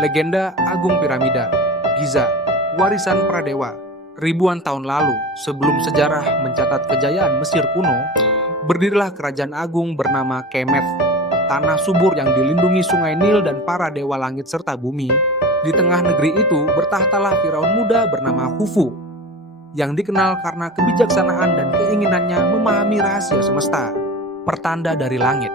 Legenda Agung Piramida Giza, warisan pradewa. Ribuan tahun lalu, sebelum sejarah mencatat kejayaan Mesir kuno, berdirilah kerajaan agung bernama Kemet, tanah subur yang dilindungi sungai Nil dan para dewa langit serta bumi. Di tengah negeri itu bertahtalah Firaun muda bernama Khufu, yang dikenal karena kebijaksanaan dan keinginannya memahami rahasia semesta, pertanda dari langit.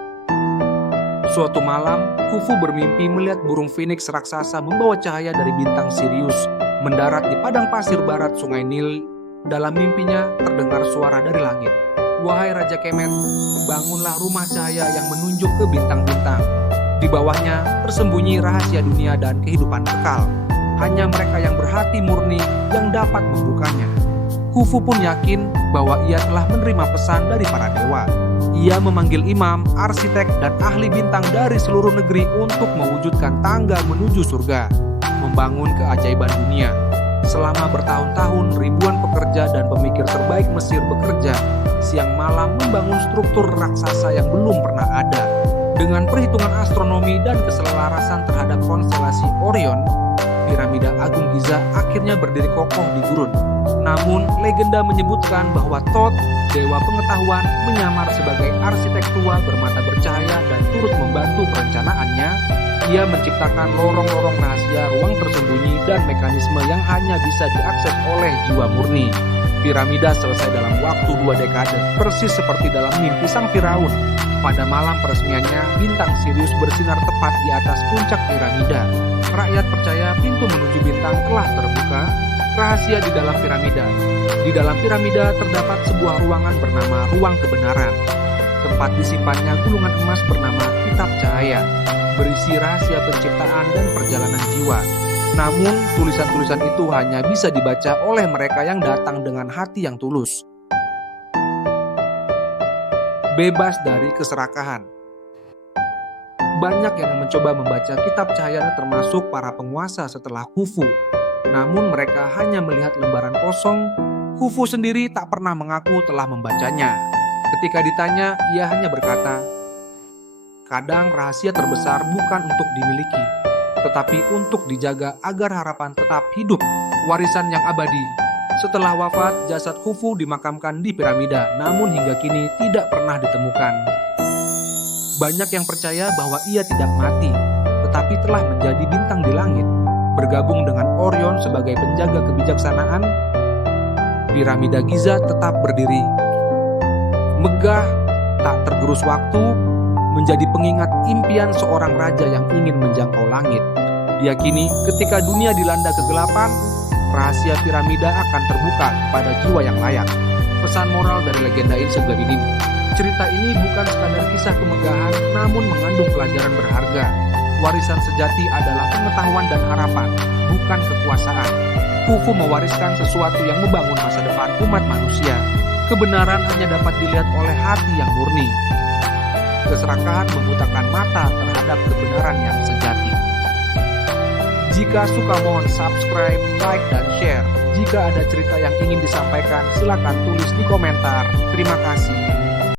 Suatu malam, Khufu bermimpi melihat burung phoenix raksasa membawa cahaya dari bintang Sirius mendarat di padang pasir barat sungai Nil. Dalam mimpinya terdengar suara dari langit. "Wahai Raja Kemet, bangunlah rumah cahaya yang menunjuk ke bintang-bintang. Di bawahnya tersembunyi rahasia dunia dan kehidupan kekal. Hanya mereka yang berhati murni yang dapat membukanya." Khufu pun yakin bahwa ia telah menerima pesan dari para dewa. Ia memanggil imam, arsitek, dan ahli bintang dari seluruh negeri untuk mewujudkan tangga menuju surga, membangun keajaiban dunia. Selama bertahun-tahun, ribuan pekerja dan pemikir terbaik Mesir bekerja siang malam membangun struktur raksasa yang belum pernah ada. Dengan perhitungan astronomi dan keselarasan terhadap konstelasi Orion, Piramida Agung Giza akhirnya berdiri kokoh di gurun. Namun, legenda menyebutkan bahwa Thoth, dewa pengetahuan, menyamar sebagai arsitek tua bermata bercahaya dan turut membantu perencanaannya. Ia menciptakan lorong-lorong rahasia, ruang tersembunyi, dan mekanisme yang hanya bisa diakses oleh jiwa murni. Piramida selesai dalam waktu 2 dekade, persis seperti dalam mimpi sang Firaun. Pada malam peresmiannya, bintang Sirius bersinar tepat di atas puncak piramida. Rakyat percaya pintu menuju bintang telah terbuka. Rahasia di dalam piramida. Di dalam piramida terdapat sebuah ruangan bernama Ruang Kebenaran. Tempat disimpannya gulungan emas bernama Kitab Cahaya, berisi rahasia penciptaan dan perjalanan jiwa. Namun, tulisan-tulisan itu hanya bisa dibaca oleh mereka yang datang dengan hati yang tulus. Bebas dari keserakahan. Banyak yang mencoba membaca kitab cahaya termasuk para penguasa setelah Khufu. Namun mereka hanya melihat lembaran kosong. Khufu sendiri tak pernah mengaku telah membacanya. Ketika ditanya, ia hanya berkata, "Kadang rahasia terbesar bukan untuk dimiliki, tetapi untuk dijaga agar harapan tetap hidup, warisan yang abadi." Setelah wafat, jasad Khufu dimakamkan di piramida, namun hingga kini tidak pernah ditemukan. Banyak yang percaya bahwa ia tidak mati, tetapi telah menjadi bintang di langit, bergabung dengan Orion sebagai penjaga kebijaksanaan. Piramida Giza tetap berdiri, megah, tak tergerus waktu, menjadi pengingat impian seorang raja yang ingin menjangkau langit. Diyakini ketika dunia dilanda kegelapan, rahasia piramida akan terbuka pada jiwa yang layak. Pesan moral dari legenda Insegga ini, cerita ini bukan sekadar kisah kemegahan, namun mengandung pelajaran berharga. Warisan sejati adalah pengetahuan dan harapan, bukan kekuasaan. Khufu mewariskan sesuatu yang membangun masa depan umat manusia. Kebenaran hanya dapat dilihat oleh hati yang murni. Keserakahan membutakan mata terhadap kebenaran yang sejati. Jika suka mohon subscribe, like, dan share. Jika ada cerita yang ingin disampaikan, silakan tulis di komentar. Terima kasih.